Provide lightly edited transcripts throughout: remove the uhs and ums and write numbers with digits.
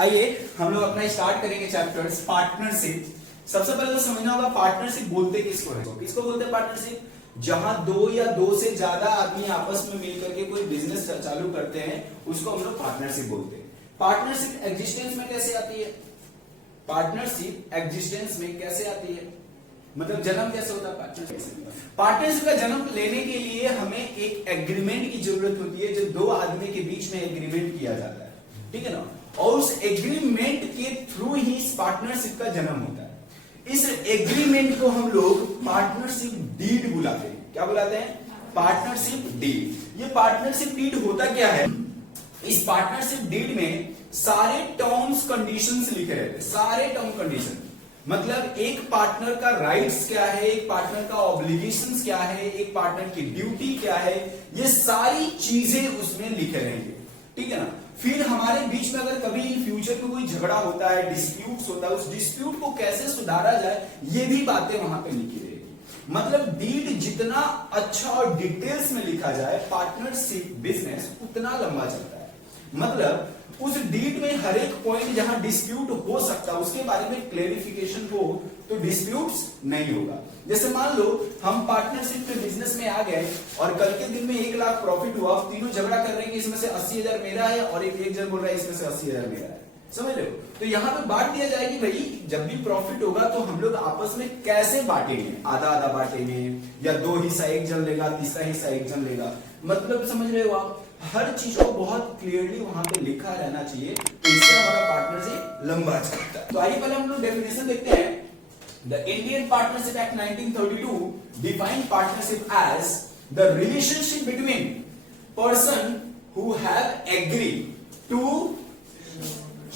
आइए हम लोग अपना स्टार्ट करेंगे चैप्टर्स पार्टनरशिप। सबसे पहले तो समझना होगा पार्टनरशिप बोलते किसको है। किसको बोलते हैं पार्टनरशिप? जहां दो या दो से ज्यादा आदमी आपस में मिलकर के कोई बिजनेस चालू करते हैं उसको हम लोग पार्टनरशिप बोलते हैं। पार्टनरशिप एग्जिस्टेंस में कैसे आती है? पार्टनरशिप एग्जिस्टेंस में कैसे आती है, मतलब जन्म कैसे होता है पार्टनरशिप? पार्टनरशिप का जन्म लेने के लिए हमें एक एग्रीमेंट की जरूरत होती है, जो दो आदमी के बीच में एग्रीमेंट किया जाता है, ठीक है ना। और उस एग्रीमेंट के थ्रू ही इस पार्टनरशिप का जन्म होता है। इस एग्रीमेंट को हम लोग पार्टनरशिप डीड बुलाते हैं। क्या बुलाते हैं? Partnership deed. ये पार्टनरशिप डीड होता क्या है? इस पार्टनरशिप डीड में सारे टर्म्स कंडीशंस लिखे रहते हैं, सारे टर्म कंडीशन, मतलब एक पार्टनर का राइट्स क्या है, एक पार्टनर का ऑब्लिगेशंस क्या है, एक पार्टनर की ड्यूटी क्या है, ये सारी चीजें उसमें लिखे रहेंगे, ठीक है ना। फिर हमारे बीच में अगर कभी इन फ्यूचर में कोई झगड़ा होता है, डिस्प्यूट्स होता है, उस डिस्प्यूट को कैसे सुधारा जाए, ये भी बातें वहां पे लिखी रहेगी। मतलब डीड जितना अच्छा और डिटेल्स में लिखा जाए पार्टनरशिप बिजनेस उतना लंबा चलता है। मतलब उस डीड में हर एक पॉइंट जहां डिस्प्यूट हो सकता है उसके बारे में क्लेरिफिकेशन हो तो डिस्प्यूट्स नहीं होगा। जैसे मान लो हम पार्टनरशिप के बिजनेस में आ गए और कल के दिन में 1 लाख प्रॉफिट हुआ, तीनों झगड़ा कर रहे हैं कि इसमें से 80,000 मेरा है और एक जन बोल रहा है इसमें से 80,000 मेरा है, समझ रहे हो। तो यहाँ पे बांट दिया जाएगी भाई, जब भी प्रॉफिट होगा तो हम लोग आपस में कैसे बांटेंगे, आधा आधा बांटेंगे या 2 हिस्सा एक जन लेगा, तीसरा हिस्सा एक जन लेगा, मतलब समझ रहे हो आप। हर चीज को बहुत क्लियरली वहां पे लिखा रहना चाहिए, तो इससे हमारा पार्टनरशिप लंबा चलता है। तो आइए पहले हम लोग डेफिनेशन देखते हैं। The Indian Partnership Act 1932 defined partnership as the relationship between person who have agreed to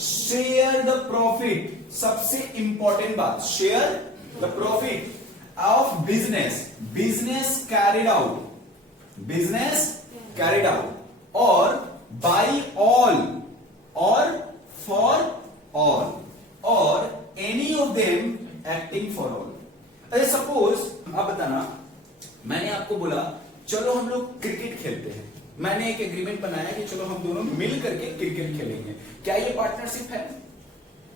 share the profit। सबसे इंपॉर्टेंट बात, share the profit of business carried out or by all or for all or any of them acting for all। अरे suppose आप बताना, मैंने आपको बोला चलो हम लोग क्रिकेट खेलते हैं, मैंने एक एग्रीमेंट बनाया कि चलो हम दोनों मिल करके क्रिकेट खेलेंगे। क्या ये पार्टनरशिप है?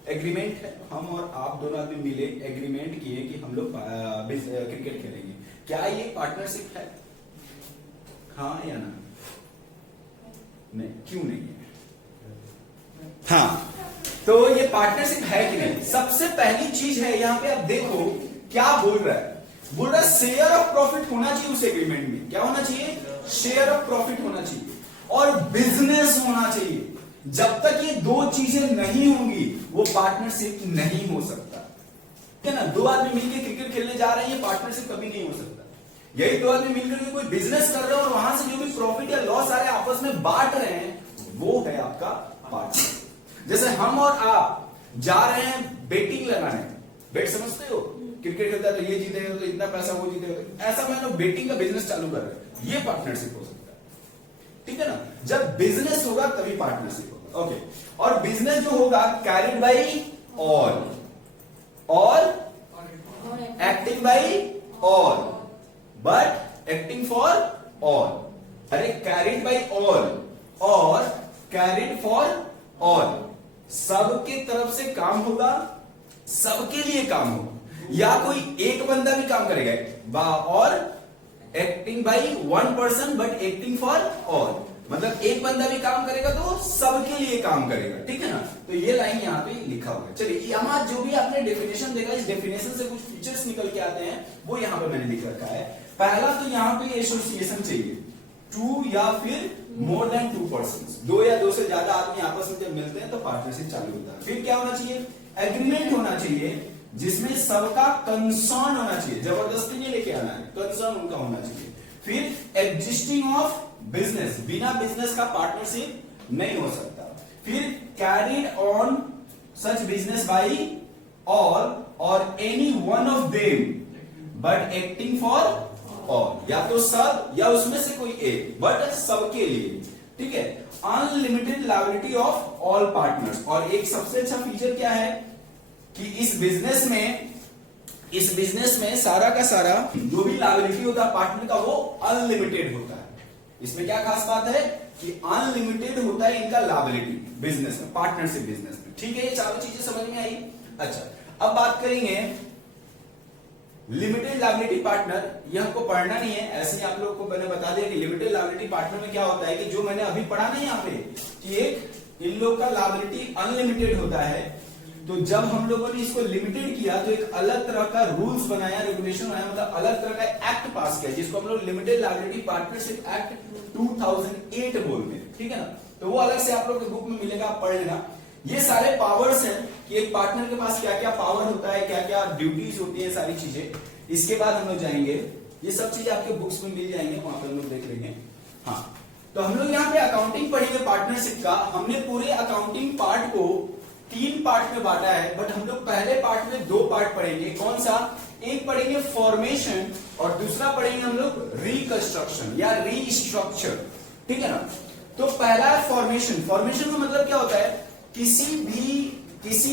एग्रीमेंट है, हम और आप दोनों आदमी मिले, एग्रीमेंट किए कि हम लोग क्रिकेट खेलेंगे। क्या ये पार्टनरशिप है? हाँ या ना? नहीं, क्यों नहीं है? हाँ, तो ये पार्टनरशिप है कि नहीं? सबसे पहली चीज है यहां पे, आप देखो क्या बोल रहा है। बोल रहा है शेयर ऑफ प्रॉफिट होना चाहिए उस एग्रीमेंट में। क्या होना चाहिए? शेयर ऑफ प्रॉफिट होना चाहिए और बिजनेस होना चाहिए। जब तक ये दो चीजें नहीं होंगी वो पार्टनरशिप नहीं हो सकता, है ना। दो आदमी मिलकर क्रिकेट खेलने जा रहे हैं, ये पार्टनरशिप कभी नहीं हो सकता। यही दो आदमी मिलकर के कोई बिजनेस कर रहे हैं और वहां से जो भी प्रॉफिट या लॉस आ रहे हैं आपस में बांट रहे हैं, वो है आपका पार्टनरशिप। जैसे हम और आप जा रहे हैं बेटिंग लगाने, बेट समझते हो, क्रिकेट खेलता है तो ये जीतेगा तो इतना पैसा, वो जीतेगा, ऐसा मैं लोग बेटिंग का बिजनेस चालू कर रहे हैं, ये पार्टनरशिप हो सकता है, ठीक है ना। जब बिजनेस होगा तभी पार्टनरशिप होगा, ओके। और बिजनेस जो होगा कैरिड बाई ऑल और acting by all but acting for all. अरे कैरिड बाई ऑल और कैरिड फॉर ऑल, सबके तरफ से काम होगा, सबके लिए काम होगा, या कोई एक बंदा भी काम करेगा, और acting by 1 person but acting for all, मतलब एक बंदा भी काम करेगा तो सबके लिए काम करेगा, ठीक है ना। तो ये लाइन यहाँ पे लिखा हुआ है। चलिए यहां जो भी आपने डेफिनेशन देखा, इस डेफिनेशन से कुछ फीचर्स निकल के आते हैं, वो यहां पे मैंने लिख रखा है। पहला तो यहाँ पे एसोसिएशन चाहिए, 2 या फिर मोर देन 2 पर्सन, 2 या 2 से ज्यादा आदमी आपस में जब मिलते हैं तो पार्टनरशिप चालू होता है। फिर क्या होना चाहिए? एग्रीमेंट होना चाहिए जिसमें सबका कंसर्न होना चाहिए, जबरदस्ती नहीं लेके आना है, कंसर्न उनका होना चाहिए। फिर एग्जिस्टिंग ऑफ बिजनेस, बिना बिजनेस का पार्टनरशिप नहीं हो सकता। फिर carried on such business by all or any one of them but acting for all, या तो सब या उसमें से कोई एक, बट सबके लिए, ठीक है। Unlimited liability of all partners, और एक सबसे अच्छा फीचर क्या है कि इस बिजनेस में सारा का सारा जो भी लायबिलिटी होता है पार्टनर का वो अनलिमिटेड होता है। इसमें क्या खास बात है कि अनलिमिटेड होता है इनका लायबिलिटी बिजनेस में, पार्टनरशिप बिजनेस में। ठीक है, ये चारों चीजें समझ में आई। अच्छा, अब बात करेंगे लिमिटेड लायबिलिटी पार्टनर। ये हमको पढ़ना नहीं है, ऐसे ही आप लोगों को मैंने बता दिया कि लिमिटेड लायबिलिटी पार्टनर में क्या होता है कि जो मैंने अभी पढ़ा नहीं यहाँ पे कि एक इन लोग का लायबिलिटी अनलिमिटेड होता है, तो जब हम लोगों ने इसको लिमिटेड किया तो एक अलग तरह का रूल्स बनाया, रेगुलेशन बनाया, मतलब अलग तरह का एक्ट पास किया जिसको हम लोग लिमिटेड लायबिलिटी पार्टनरशिप एक्ट 2008 बोलते हैं, ठीक है ना। तो वो अलग से आप लोग के बुक में मिलेगा, आप पढ़ लेना। ये सारे पावर्स हैं कि एक पार्टनर के पास क्या क्या पावर होता है, क्या क्या ड्यूटीज होती है, सारी चीजें। इसके बाद हम लोग जाएंगे, ये सब चीजें आपके बुक्स में मिल जाएंगे, वहां पर हम लोग देख लेंगे। हाँ, तो हम लोग यहाँ पे अकाउंटिंग पढ़ेंगे पार्टनरशिप का। हमने पूरे अकाउंटिंग पार्ट को 3 पार्ट में बांटा है, बट हम लोग पहले पार्ट में 2 पार्ट पढ़ेंगे। कौन सा? एक पढ़ेंगे फॉर्मेशन और दूसरा पढ़ेंगे हम लोग रिकंस्ट्रक्शन या रीस्ट्रक्चर, ठीक है ना। तो पहला है फॉर्मेशन। फॉर्मेशन का मतलब क्या होता है? किसी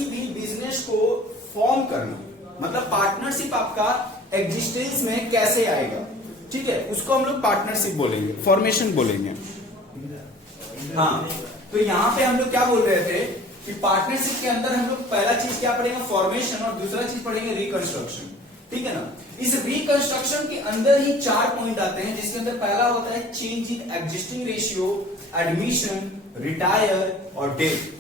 भी बिजनेस को फॉर्म करना, मतलब पार्टनरशिप आपका एग्जिस्टेंस में कैसे आएगा, ठीक है, उसको हम लोग पार्टनरशिप बोलेंगे, फॉर्मेशन बोलेंगे। हाँ, तो यहां पे हम लोग क्या बोल रहे थे कि पार्टनरशिप के अंदर हम लोग पहला चीज क्या पढ़ेंगे? फॉर्मेशन, और दूसरा चीज पढ़ेंगे रिकंस्ट्रक्शन, ठीक है ना। इस रिकंस्ट्रक्शन के अंदर ही 4 पॉइंट आते हैं, जिसके अंदर पहला होता है change in existing ratio, admission, retire और डेथ,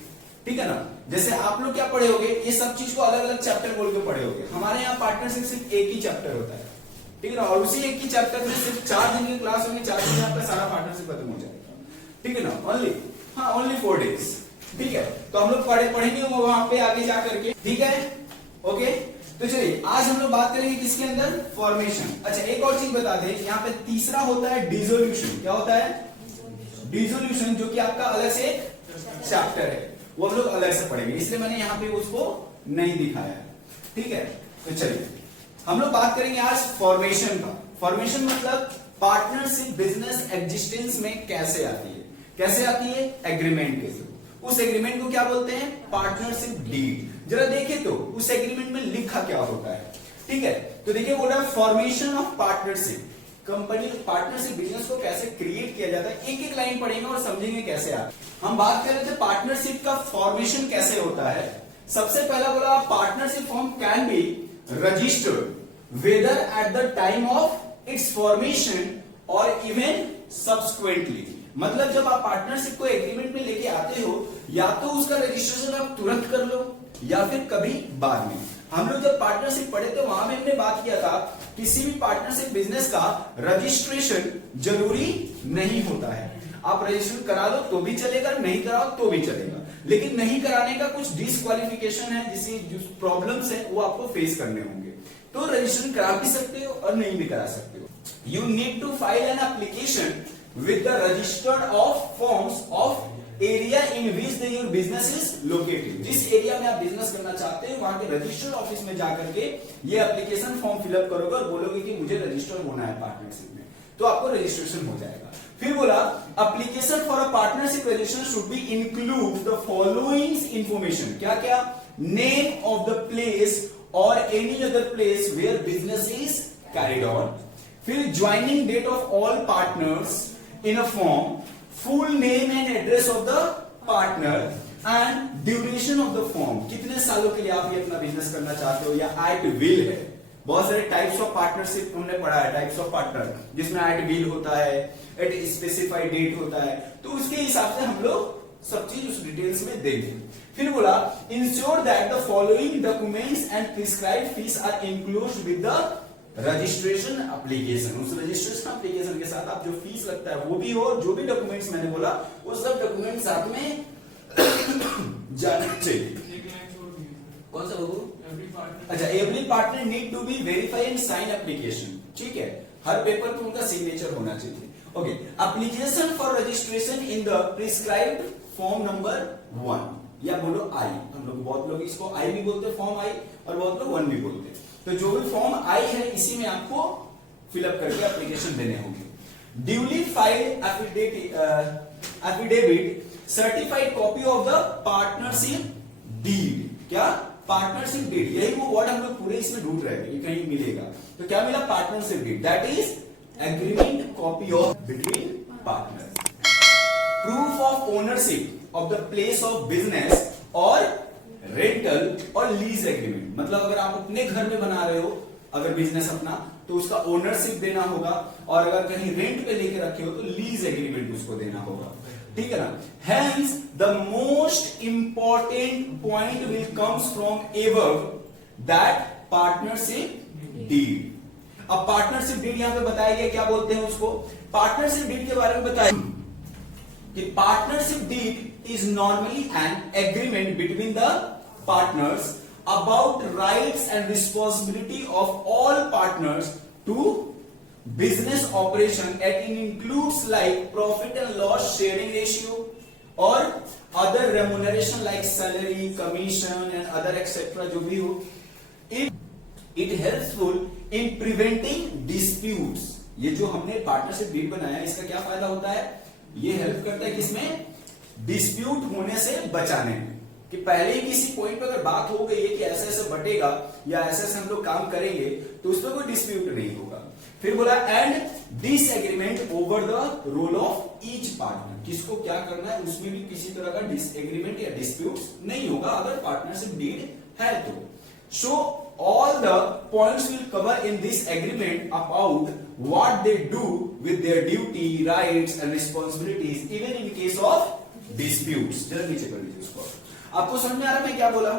ठीक है ना। जैसे आप लोग क्या पढ़े होगे, ये सब चीज को अलग अलग चैप्टर बोल के पढ़े होगे। हमारे यहाँ पार्टनरशिप सिर्फ एक ही चैप्टर होता है, ठीक है ना, और उसी एक ही चैप्टर में सिर्फ 4 दिन की क्लास होगी, 4 दिन में आपका सारा पार्टनरशिप खत्म हो जाएगा, ठीक है ना। ओनली 4 डेज, ठीक है। तो हम लोग पढ़ेंगे वहां पे आगे जा करके, ठीक है, ओके। तो चलिए आज हम लोग बात करेंगे किसके अंदर? फॉर्मेशन। अच्छा, एक और चीज बता दें, यहाँ पे तीसरा होता है डिसोल्यूशन। क्या होता है? डिसोल्यूशन, जो कि आपका अलग से चैप्टर है, वो हम लोग अलग से पढ़ेंगे, इसलिए मैंने यहाँ पे उसको नहीं दिखाया है, ठीक है। तो चलिए हम लोग बात करेंगे आज फॉर्मेशन का। फॉर्मेशन मतलब पार्टनरशिप बिजनेस एग्जिस्टेंस में कैसे आती है। कैसे आती है? एग्रीमेंट के थ्रू। उस एग्रीमेंट को क्या बोलते हैं? Partnership deed. जरा देखिए तो उस एग्रीमेंट में लिखा क्या होता है, ठीक है। तो देखिए बोल रहा है formation of partnership, company partnership business को कैसे क्रिएट किया जाता है। एक एक लाइन पढ़ेंगे और समझेंगे कैसे आता है। हम बात कर रहे थे पार्टनरशिप का फॉर्मेशन कैसे होता है। सबसे पहला बोला partnership form can be registered whether at the time of its formation और इवन सब्सिक्वेंटली। मतलब जब आप पार्टनरशिप को एग्रीमेंट में लेके आते हो, या तो उसका रजिस्ट्रेशन आप तुरंत कर लो या फिर कभी बाद में। हम लोग जब पार्टनरशिप पढ़े थे वहां में हमने बात किया था किसी भी पार्टनरशिप बिजनेस का रजिस्ट्रेशन जरूरी नहीं होता है। आप रजिस्ट्रेशन करा लो तो भी चलेगा, नहीं कराओ तो भी चलेगा, लेकिन नहीं कराने का कुछ डिस्क्वालिफिकेशन है, जिससे जो प्रॉब्लम्स है वो आपको फेस करने होंगे। तो रजिस्ट्रेशन करा भी सकते हो और नहीं भी करा सकते हो। You need to file an application with the registered of forms of area in which your business is located। जिस एरिया में आप बिजनेस करना चाहते हैं वहां के रजिस्टर्ड ऑफिस में जाकर के ये एप्लीकेशन फॉर्म फिलअप करोगे और बोलोगे कि मुझे रजिस्टर होना है पार्टनरशिप में, तो आपको रजिस्ट्रेशन हो जाएगा। फिर बोला application for a partnership registration should be include the following information. क्या क्या? Name of the place or any other place where business is carried on. फिर joining date of all partners in a form, full name and address of the partner and duration of the form। कितने सालों के लिए आप ये अपना business करना चाहते हो, या एट विल है। बहुत सारे टाइप्स ऑफ पार्टनरशिप हमने पढ़ा है, टाइप्स ऑफ पार्टनर, जिसमें एट विल होता है, एट स्पेसिफाइड डेट होता है, तो उसके हिसाब से हम लोग सब चीज उस डिटेल्स में देंगे। फिर बोला ensure that the following documents and prescribed fees are included with the registration application. उस रजिस्ट्रेशन एप्लीकेशन के साथ आप जो फीस लगता है वो भी हो, और जो भी डॉक्यूमेंट्स मैंने बोला वो सब डॉक्यूमेंट साथ में जाना चाहिए। कौन सा बाबू? अच्छा, every partner need to be verify and sign application, ठीक है। हर पेपर पे उनका सिग्नेचर होना चाहिए। Okay, application for registration in the prescribed form number 1, या बोलो आई। हम लोग बहुत लोग इसको आई भी बोलते हैं, फॉर्म आई, और बहुत लोग 1 भी बोलते हैं। तो जो भी फॉर्म आई है इसी में आपको फिलअप करके एप्लीकेशन देने होंगे। Duly filed affidavit certified copy of the partnership deed. क्या? पार्टनरशिप डीड, यही वो वर्ड हम लोग पूरे इसमें ढूंढ रहे थे, ये कहीं मिलेगा। तो क्या मिला? Partnership deed, that is agreement copy of between partner. Proof of ownership of the place of business और रेंटल और लीज एग्रीमेंट, मतलब अगर आप अपने घर में बना रहे हो अगर बिजनेस अपना, तो उसका ओनरशिप देना होगा, और अगर कहीं रेंट पे लेके रखे हो तो लीज एग्रीमेंट उसको देना होगा, ठीक है ना। Hence the most important point will comes from above that partnership deed. अब पार्टनरशिप डीड यहां पे बताया गया, क्या बोलते हैं उसको, पार्टनरशिप डीड के बारे में बताया कि partnership deed is normally an agreement between the partners about rights and responsibility of all partners to business operation, and it includes like profit and loss sharing ratio or other remuneration like salary, commission and other etc. जो भी हो, it helpful in preventing disputes। ये जो हमने partnership deed बनाया इसका क्या फायदा होता है, ये हेल्प करता है कि इसमें डिस्प्यूट होने से बचाने में, कि पहले ही किसी पॉइंट पर अगर बात हो गई है कि ऐसे ऐसे बटेगा या ऐसे ऐसे हम लोग काम करेंगे तो उसमें कोई डिस्प्यूट नहीं होगा। फिर बोला and this agreement over the role of each partner, किसको क्या करना है उसमें भी किसी तरह का डिसएग्रीमेंट या डिस्प्यूट नहीं होगा अगर पार्टनरशिप डीड है तो। So all the points will cover in this agreement about what they do with their duty, rights and responsibilities even in case of disputes. जरा नीचे कर लीजिए उसको। आपको समझ में आ रहा है मैं क्या बोला,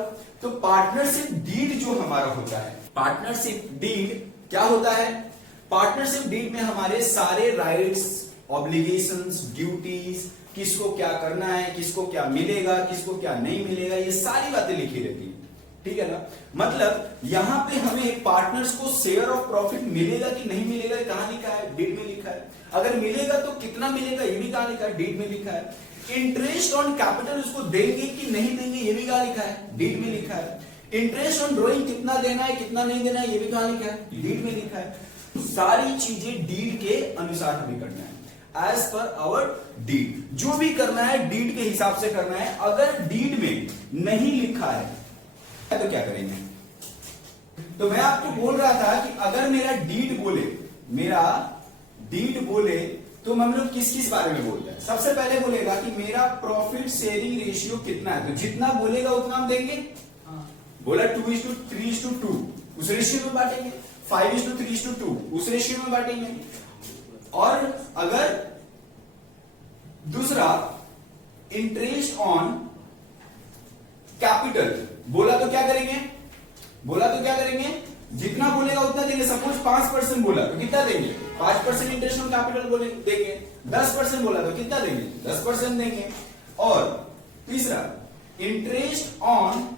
तो पार्टनरशिप डीड जो हमारा होता है, पार्टनरशिप डीड क्या होता है, पार्टनरशिप डीड में हमारे सारे राइट्स, ऑब्लिगेशंस, ड्यूटीज, किसको क्या करना है, किसको क्या मिलेगा, किसको क्या नहीं मिलेगा, ये सारी बातें लिखी रहती है, ठीक है ना। मतलब यहां पे हमें पार्टनर्स को शेयर ऑफ प्रॉफिट मिलेगा कि नहीं मिलेगा, कहां लिखा है, डीड में लिखा है। अगर मिलेगा तो कितना मिलेगा, ये भी कहां लिखा है, डीड में लिखा है। इंटरेस्ट ऑन कैपिटल उसको देंगे कि नहीं देंगे, ये भी कहां लिखा है, डीड में लिखा है। इंटरेस्ट ऑन ड्रॉइंग कितना देना है, कितना नहीं देना है, ये भी कहां लिखा है, डीड में लिखा है। सारी चीजें डीड के अनुसार हमें करना है, एज पर आवर डीड। जो भी करना है डीड के हिसाब से करना है। अगर डीड में नहीं लिखा है तो क्या करेंगे, तो मैं आपको बोल रहा था कि अगर मेरा डीड बोले तो हम लोग किस किस बारे में बोलते हैं। सबसे पहले बोलेगा कि मेरा प्रॉफिट शेयरिंग रेशियो कितना है, तो जितना बोलेगा उतना हम देंगे। बोला 2:3:2 उस रेशियो में बांटेंगे, 5:3:2 उस रेशियो में बांटेंगे। और अगर दूसरा इंटरेस्ट ऑन कैपिटल बोला तो क्या करेंगे, जितना बोलेगा उतना देंगे। सपोज 5% बोला तो कितना देंगे, 5% इंटरेस्ट ऑन कैपिटल देंगे। 10% बोला तो कितना देंगे, 10% देंगे। और तीसरा इंटरेस्ट ऑन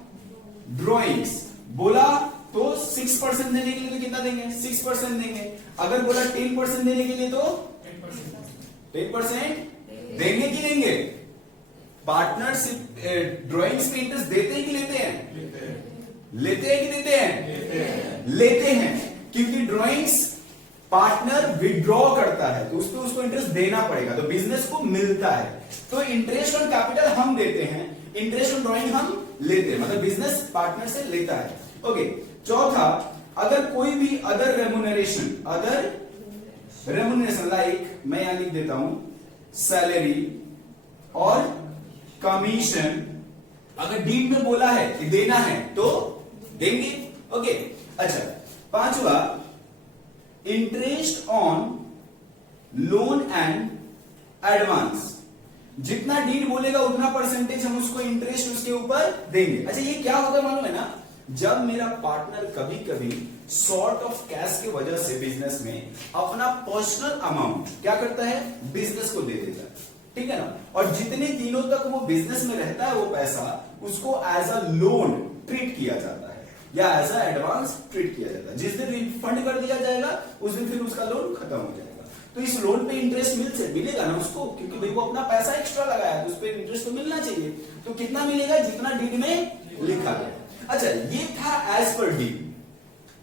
ड्रॉइंग्स बोला तो 6% देने के लिए तो कितना देंगे, 6% देंगे। अगर बोला 10% देने के लिए तो 10% देंगे कि देंगे। पार्टनरशिप ड्रॉइंग्स पे इंटरेस्ट देते हैं कि लेते हैं, लेते हैं कि देते हैं, लेते हैं, क्योंकि ड्रॉइंग्स पार्टनर विड्रॉ करता है तो उसको इंटरेस्ट देना पड़ेगा, तो बिजनेस को मिलता है। तो इंटरेस्ट ऑन कैपिटल हम देते हैं, इंटरेस्ट ऑन ड्रॉइंग हम लेते हैं, मतलब बिजनेस पार्टनर से लेता है। ओके। चौथा, अगर कोई भी अदर रेमुनरेशन लाइक मैं यहां लिख देता हूं सैलरी और कमीशन, अगर डीड में बोला है कि देना है तो देंगे। ओके। अच्छा, पांचवा interest on loan and advance, जितना डीड बोलेगा उतना परसेंटेज हम उसको इंटरेस्ट उसके ऊपर देंगे। अच्छा, ये क्या होता है मालूम है ना, जब मेरा पार्टनर कभी कभी शॉर्ट ऑफ कैश की वजह से बिजनेस में अपना पर्सनल अमाउंट क्या करता है, बिजनेस को दे देता है, ठीक है ना। और जितने दिनों तक वो बिजनेस में रहता है वो पैसा उसको एज अ लोन ट्रीट किया जाता है या एज अ एडवांस ट्रीट किया जाता है। जिस दिन रिफंड कर दिया जाएगा उस दिन फिर उसका लोन खत्म हो जाएगा। तो इस लोन पे इंटरेस्ट मिलेगा ना उसको, क्योंकि भाई वो अपना पैसा एक्स्ट्रा लगाया है तो उस पर इंटरेस्ट तो मिलना चाहिए। तो कितना मिलेगा, जितना डीड में लिखा गया। अच्छा, ये था एज पर डीड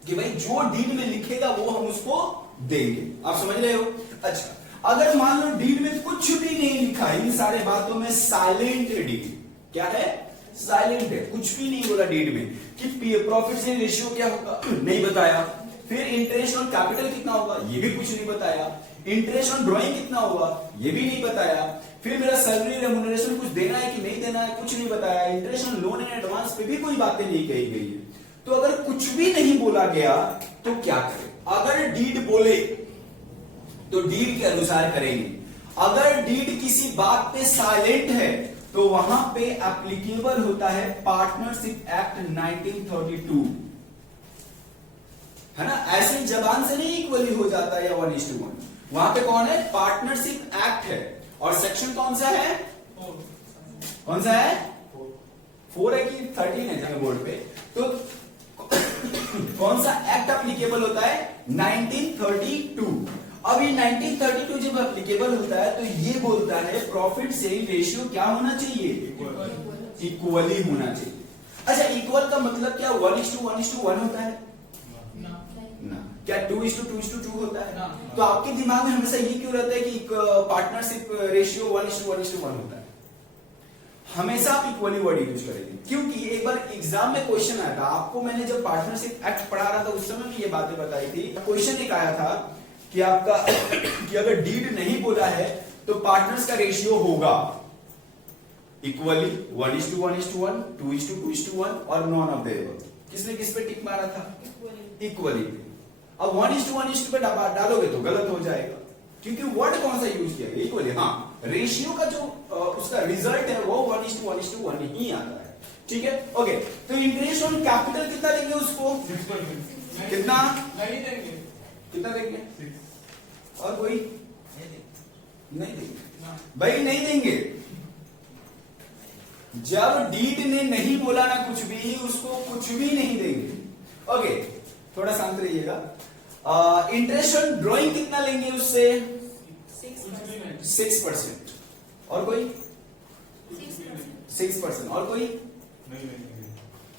कि भाई जो डीड में लिखेगा वो हम उसको देंगे। आप समझ रहे हो। अच्छा, अगर मान लो डीड में कुछ भी नहीं लिखा, इन सारे बातों में साइलेंट डीड, क्या है, साइलेंट है, कुछ भी नहीं बोला डीड में कि प्रॉफिट से रेशियो क्या होगा नहीं बताया, फिर इंटरेस्ट ऑन कैपिटल कितना होगा, ये भी कुछ नहीं बताया। इंटरेस्ट ऑन ड्रॉइंग कितना होगा, ये भी नहीं बताया। फिर मेरा सैलरी रेम्यूनरेशन कुछ देना है कि नहीं देना है, कुछ नहीं बताया। Interest on loan and advance पे भी कोई बातें नहीं कही गई है। तो अगर कुछ भी नहीं बोला गया तो क्या करें? अगर डीड बोले तो डीड के अनुसार करेंगे। अगर डीड किसी बात पे साइलेंट है तो वहां पे एप्लीकेबल होता है पार्टनरशिप एक्ट 1932, है ना। ऐसे जबान से नहीं इक्वली हो जाता है या 1:1। वहां पे कौन है? पार्टनरशिप एक्ट है। और सेक्शन कौन सा है? कौन सा है? 4 है कि 13 है जगह बोर्ड पे? तो कौन सा एक्ट एप्लीकेबल होता है? 1932। अब ये 1932 जब एप्लीकेबल होता है तो ये बोलता है प्रॉफिट सेलिंग रेशियो क्या होना चाहिए? इक्वली होना चाहिए। अच्छा, इक्वल का मतलब क्या 1:1:1 होता है ना? क्या 2:2:2 होता है? तो आपके दिमाग में हमेशा ये क्यों रहता है कि पार्टनरशिप रेशियो 1:1:1 होता है? हमेशा आप इक्वली वर्ड यूज करेंगे, क्योंकि एक बार एग्जाम में क्वेश्चन आया था। आपको मैंने जब पार्टनरशिप एक्ट पढ़ा रहा था उस समय में ये बातें बताई थी। क्वेश्चन एक आया था कि आपका कि अगर डीड नहीं बोला है तो पार्टनर्स का रेशियो होगा इक्वली 1:1:1, 2:2:1 और नॉन ऑफ द एबव। किसने किस पे टिक मारा था? इक्वली। अब 1:1:2 पे डालोगे तो गलत हो जाएगा, क्योंकि वर्ड कौन सा यूज किया गया? इक्वली। हाँ, रेशियो का जो उसका रिजल्ट है वो 1:1:1 ही आता है। ठीक है, ओके। तो इंटरेस्ट ऑन कैपिटल कितना देंगे उसको? 6%। कितना नहीं देंगे? कितना देंगे? 6। और कोई नहीं देंगे भाई, नहीं देंगे। जब डीड ने नहीं बोला ना कुछ भी, उसको कुछ भी नहीं देंगे। ओके, थोड़ा शांत रहिएगा। इंटरेस्ट ऑन ड्रॉइंग कितना लेंगे उससे? 6%। और कोई? 6%। और कोई?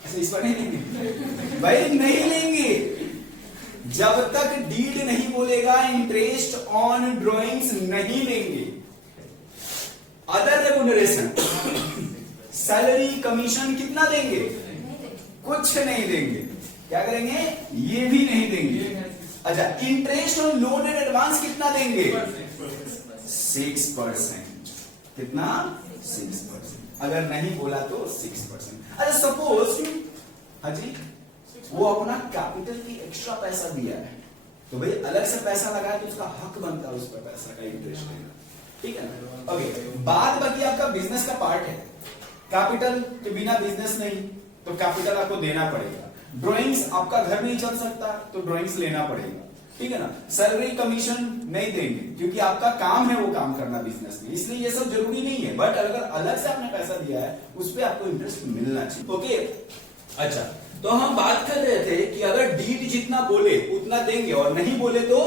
अच्छा, इस पर नहीं लेंगे भाई, नहीं लेंगे। जब तक डीड नहीं बोलेगा इंटरेस्ट ऑन ड्रॉइंग्स नहीं लेंगे। अदर रेम्यूनरेशन, सैलरी, कमीशन कितना देंगे? कुछ नहीं देंगे। क्या करेंगे? ये भी नहीं देंगे। अच्छा, interest on loan and advance कितना देंगे? 6%। कितना? 6%। अगर नहीं बोला तो 6%। अच्छा, सपोज हाँ जी, वो अपना कैपिटल की एक्स्ट्रा पैसा दिया है तो भाई अलग से पैसा लगाए तो उसका हक बनता है उस पर पैसा का इंटरेस्ट देना। ठीक है ना? ओके, बाद बाकी आपका बिजनेस का पार्ट है। कैपिटल के बिना बिजनेस नहीं, तो कैपिटल आपको देना पड़ेगा। ड्राइंग्स, आपका घर नहीं चल सकता तो ड्राइंग्स लेना पड़ेगा। ठीक है ना? सैलरी, कमीशन नहीं देंगे क्योंकि आपका काम है वो काम करना बिजनेस में, इसलिए ये सब जरूरी नहीं है। बट अगर अलग से आपने पैसा दिया है उस पर आपको इंटरेस्ट मिलना चाहिए। ओके, अच्छा, तो हम बात कर रहे थे कि अगर डीड जितना बोले उतना देंगे और नहीं बोले तो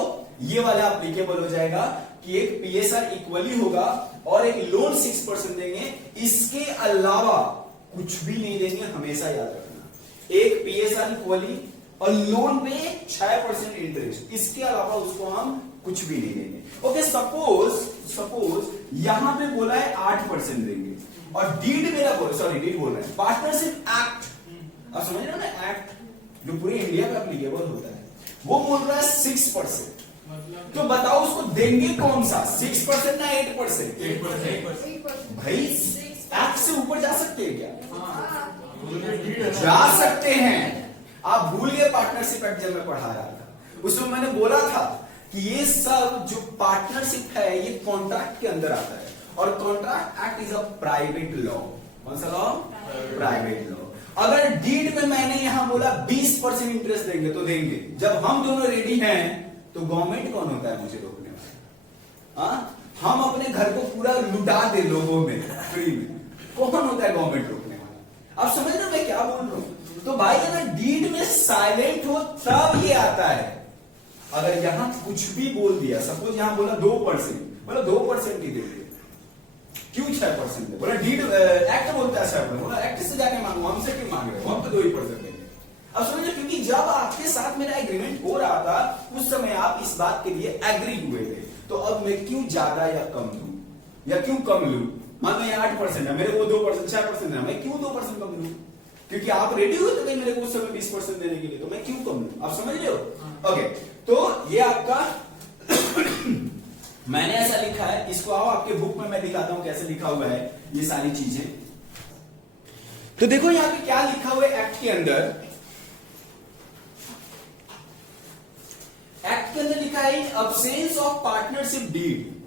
ये वाला एप्लीकेबल हो जाएगा कि एक पीएसआर इक्वली होगा और एक लोन 6% देंगे। इसके अलावा कुछ भी नहीं देंगे, हमेशा याद रखना। एक पीएसआर इक्वली और लोन पे 6% इंटरेस्ट, इसके अलावा उसको हम कुछ भी नहीं देंगे। ओके, सपोज यहां पे बोला है 8% देंगे और डीड मेरा डीड बोल रहा है पार्टनरशिप एक्ट, आप समझ रहे हो ना, एक्ट जो पूरे इंडिया में एप्लीकेबल होता है, वो बोल रहा है 6%। तो बताओ उसको देंगे कौन सा, 6% ना 8%? 8%। भाई एक्ट से ऊपर जा सकते हैं क्या? जा सकते हैं। आप भूल गए पार्टनरशिप एक्ट जब मैं पढ़ा रहा था, उसमें मैंने बोला था कि ये सब जो पार्टनरशिप है ये कॉन्ट्रैक्ट के अंदर आता है और contract act is a private law. कौन सा लॉ? Private law. अगर डीड में मैंने यहां बोला 20% इंटरेस्ट देंगे तो देंगे। जब हम दोनों रेडी हैं तो गवर्नमेंट कौन होता है मुझे रोकने वाला? हम अपने घर को पूरा लुटा दे लोगों में फ्री में, कौन होता है गवर्नमेंट रोकने वाला? आप समझ रहे हो मैं क्या बोल रहा हूं? तो भाई अगर डीड में साइलेंट हो तब ये आता है। अगर यहां कुछ भी बोल दिया, सपोज यहां बोला 2%, बोला 2% ही देंगे, क्यों 6% दे? बोला डीड एक्ट बोलता है 6%, बोला एक्ट से जाके मांगो, हमसे क्यों मांग रहे हो? हम तो 2% देंगे। अब समझिए, क्योंकि जब आपके साथ मेरा एग्रीमेंट हो रहा था उस समय आप इस बात के लिए एग्री हुए थे, तो अब मैं क्यों ज्यादा या कम लूं या क्यों कम लूं? मान लो ये 8% है, मेरे को 2% 6% है, मैं क्यों 2% कम लूं? क्योंकि आप रेडी हो तो भाई मेरे को उस समय 20% देने के लिए, तो मैं क्यों कम लूं? आप समझ रहे हो? ओके, तो ये आपका मैंने ऐसा लिखा है, इसको आओ आपके बुक में मैं दिखाता हूं कैसे लिखा हुआ है ये सारी चीजें। तो देखो यहां पे क्या लिखा हुआ है एक्ट के अंदर। एक्ट के अंदर लिखा है absence of partnership deed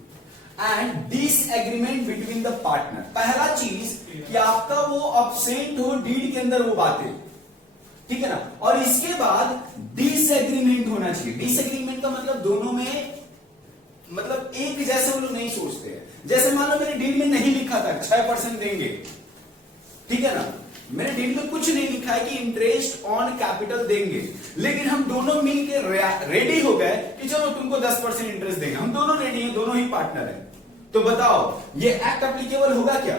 and disagreement between the partner. पहला चीज कि आपका वो अब्सेंट हो डीड के अंदर वो बातें, ठीक है ना, और इसके बाद डिसएग्रीमेंट होना चाहिए। डिसएग्रीमेंट का मतलब दोनों में मतलब एक जैसे वो लोग नहीं सोचते हैं। जैसे मान लो मैंने डीड में नहीं लिखा था 6% देंगे, ठीक है ना, मैंने डीड में कुछ नहीं लिखा है कि इंटरेस्ट ऑन कैपिटल देंगे, लेकिन हम दोनों मिलकर रेडी हो गए कि चलो तुमको 10% इंटरेस्ट देंगे। हम दोनों रेडी हैं, दोनों ही पार्टनर हैं। तो बताओ ये एक्ट एप्लीकेबल होगा क्या?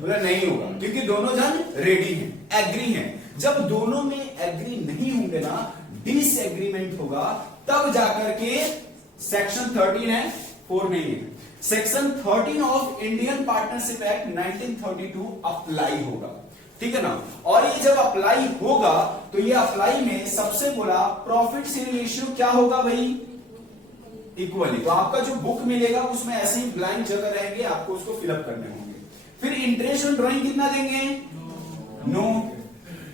बोला नहीं होगा, क्योंकि दोनों जन रेडी हैं, एग्री हैं। जब दोनों में एग्री नहीं होंगे ना, डिसएग्रीमेंट होगा, तब जाकर के सेक्शन 13 है, 4 नहीं है, section 13 of Indian partnership act 1932 apply होगा, ठीक है ना। और ये जब अप्लाई होगा तो ये अप्लाई में सबसे बोला प्रॉफिट शेयर रेशियो क्या होगा भाई? इक्वली। तो आपका जो बुक मिलेगा उसमें ऐसे ही ब्लैंक जगह रहेंगे, आपको उसको फिलअप करने होंगे। फिर इंटरेस्ट ऑन ड्रॉइंग कितना देंगे? नो।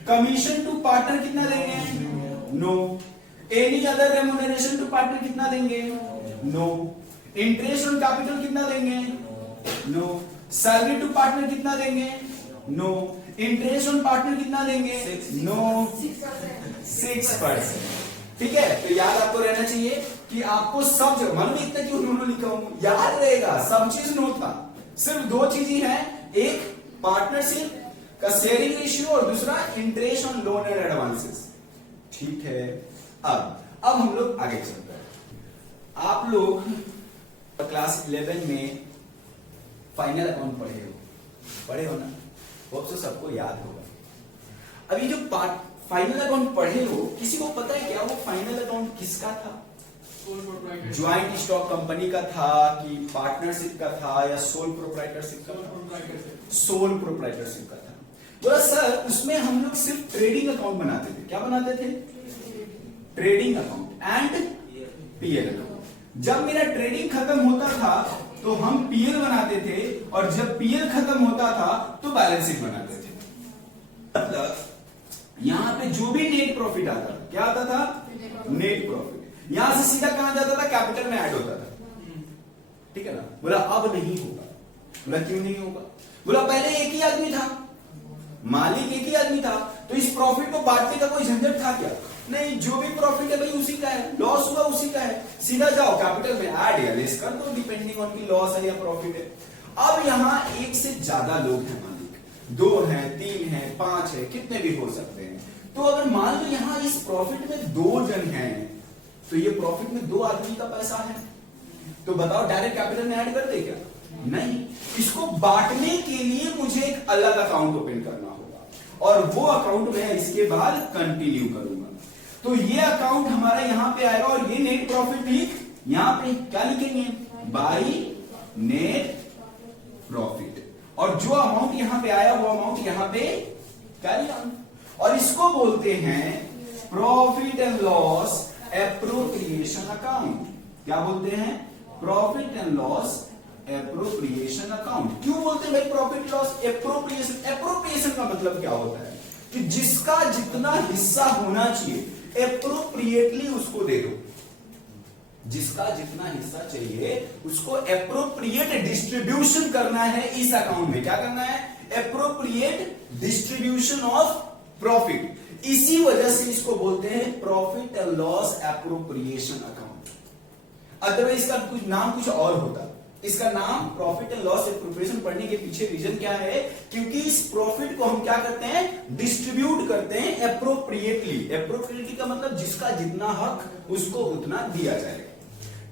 कमीशन टू पार्टनर कितना देंगे? No. Any other remuneration to partner कितना देंगे? नो। इंटरेस्ट ऑन कैपिटल कितना देंगे? नो। सैलरी टू पार्टनर कितना देंगे? नो। इंटरेस्ट ऑन पार्टनर कितना देंगे? नो। 6%, ठीक है। तो याद आपको रहना चाहिए कि आपको सब जगह मालूम इतना क्यों दोनों लिखा हूं, याद रहेगा, सब चीज नोट था। सिर्फ 2 चीज ही है, एक पार्टनरशिप का शेयरिंग रेशियो और दूसरा interest on loan and advances, ठीक है। अब हम लोग आगे चलते हैं। आप लोग क्लास 11 में फाइनल अकाउंट पढ़े हो ना, वो तो सबको याद होगा। अभी जो फाइनल अकाउंट पढ़े हो, किसी को पता है क्या वो फाइनल अकाउंट किसका था? ज्वाइंट स्टॉक कंपनी का था कि पार्टनरशिप का था या सोल प्रोप्राइटरशिप का था? सोल प्रोप्राइटरशिप का था। बोला सर उसमें हम लोग सिर्फ ट्रेडिंग अकाउंट बनाते थे। क्या बनाते थे? Trading account and PL account. जब मेरा ट्रेडिंग खत्म होता था तो हम पीएल बनाते थे, और जब पीएल खत्म होता था तो बैलेंस शीट बनाते थे। मतलब यहां पे जो भी नेट प्रॉफिट आता था, क्या आता था? Net profit. यहां से सीधा कहां जाता था? कैपिटल में ऐड होता था, ठीक है ना। बोला अब नहीं होगा। बोला क्यों नहीं होगा? बोला पहले एक ही आदमी था, मालिक एक ही आदमी था, तो इस प्रॉफिट को बांटने का कोई झंझट था क्या? नहीं, जो भी प्रॉफिट है भाई उसी का है, लॉस हुआ उसी का है, सीधा जाओ कैपिटल में ऐड या लेस कर दो डिपेंडिंग ऑन की लॉस है या प्रॉफिट है। अब यहां एक से ज्यादा लोग हैं मालिक, 2 हैं, 3 हैं, 5 है, कितने भी हो सकते हैं। तो अगर मान लो यहां इस प्रॉफिट में 2 जन हैं, तो ये प्रॉफिट में 2 आदमी का पैसा है, तो बताओ डायरेक्ट कैपिटल में ऐड कर दे क्या? नहीं, इसको बांटने के लिए मुझे एक अलग अकाउंट ओपन करना होगा, और वो अकाउंट मैं इसके बाद कंटिन्यू करूंगा। तो ये अकाउंट हमारा यहां पे आएगा, और ये नेट प्रॉफिट लिख, यहां पे क्या लिखेंगे? बाई नेट प्रॉफिट, और जो अमाउंट यहां पे आया वो अमाउंट यहां पे कैरी ऑन, और इसको बोलते हैं profit and loss appropriation account. क्या बोलते हैं? Profit and loss appropriation account. क्यों बोलते हैं भाई प्रॉफिट लॉस एप्रोप्रिएशन? एप्रोप्रिएशन का मतलब क्या होता है कि जिसका जितना हिस्सा होना चाहिए एप्रोप्रिएटली उसको दे दो। जिसका जितना हिस्सा चाहिए उसको एप्रोप्रिएट डिस्ट्रीब्यूशन करना है इस अकाउंट में। क्या करना है? Appropriate distribution of profit. इसी वजह से इसको बोलते हैं profit and loss appropriation account. Otherwise इसका कुछ नाम कुछ और होता। इसका नाम प्रॉफिट एंड लॉस एप्रोप्रिएशन पढ़ने के पीछे रीजन क्या है? क्योंकि इस प्रॉफिट को हम क्या करते हैं? डिस्ट्रीब्यूट करते हैं एप्रोप्रिएटली। एप्रोप्रिएटली का मतलब जिसका जितना हक उसको उतना दिया जाएगा,